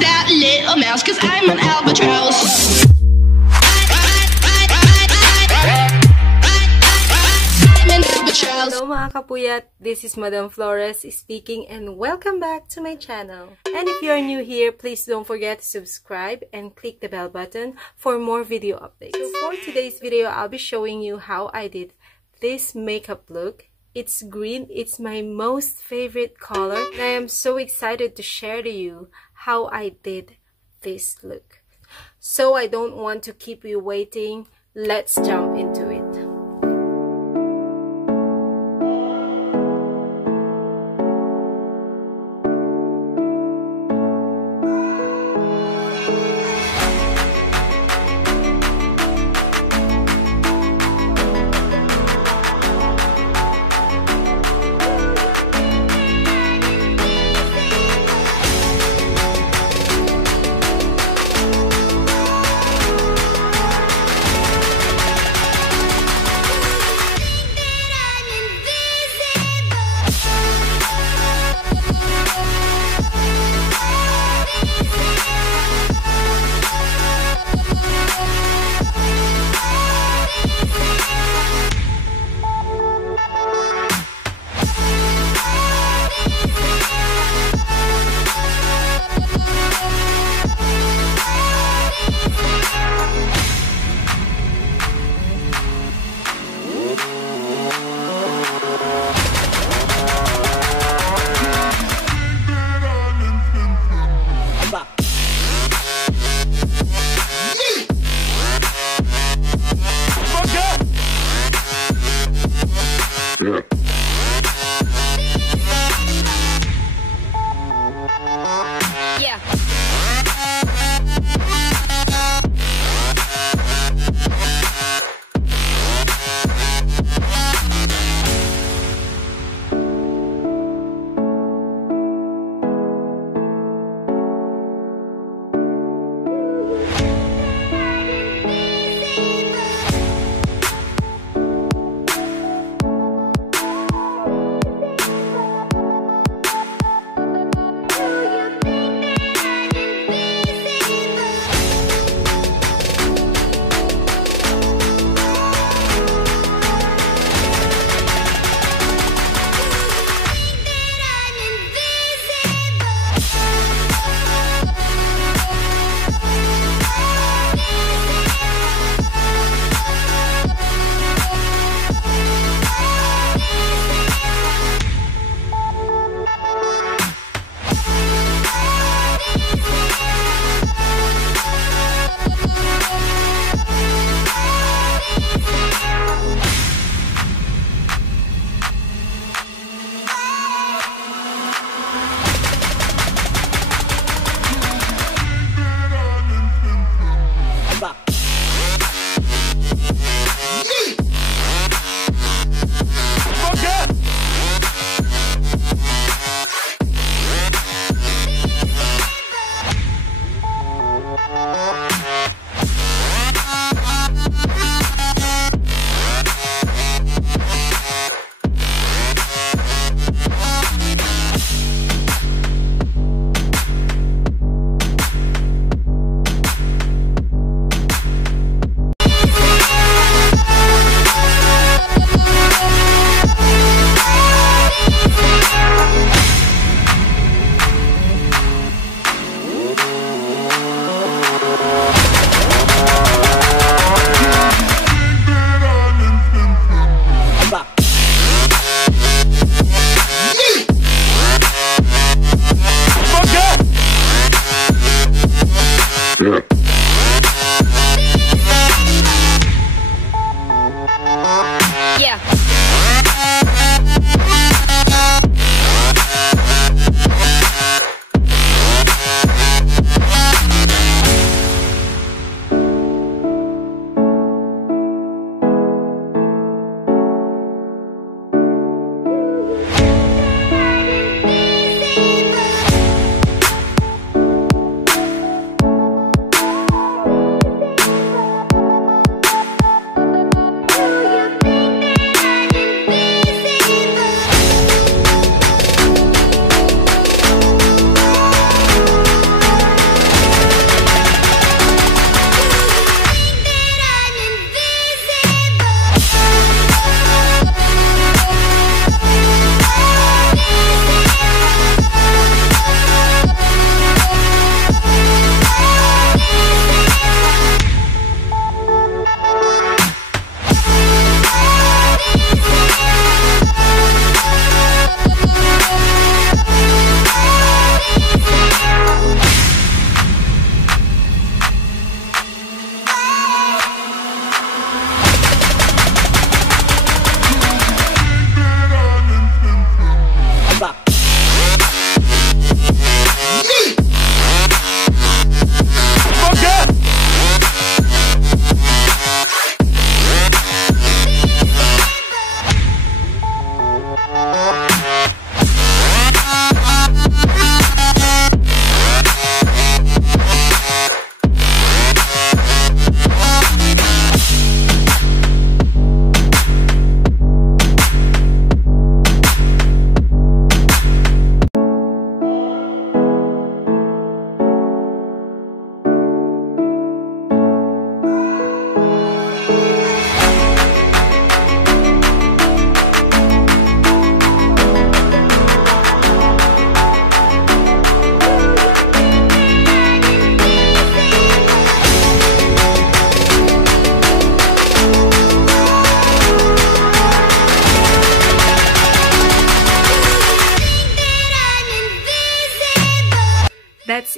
that little mouse, 'cause I'm an albatross. Hello mga kapuyat, this is Madam Flores speaking and welcome back to my channel. And if you are new here, please don't forget to subscribe and click the bell button for more video updates. So for today's video, I'll be showing you how I did this makeup look. It's green, it's my most favorite color, and I am so excited to share to you how I did this look. So I don't want to keep you waiting, let's jump into it.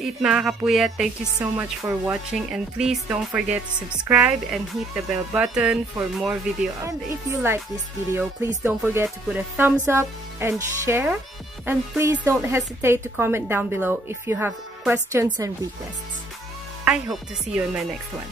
it mga kapuyat. Thank you so much for watching, and please don't forget to subscribe and hit the bell button for more video updates. And if you like this video, please don't forget to put a thumbs up and share, and please don't hesitate to comment down below if you have questions and requests. I hope to see you in my next one.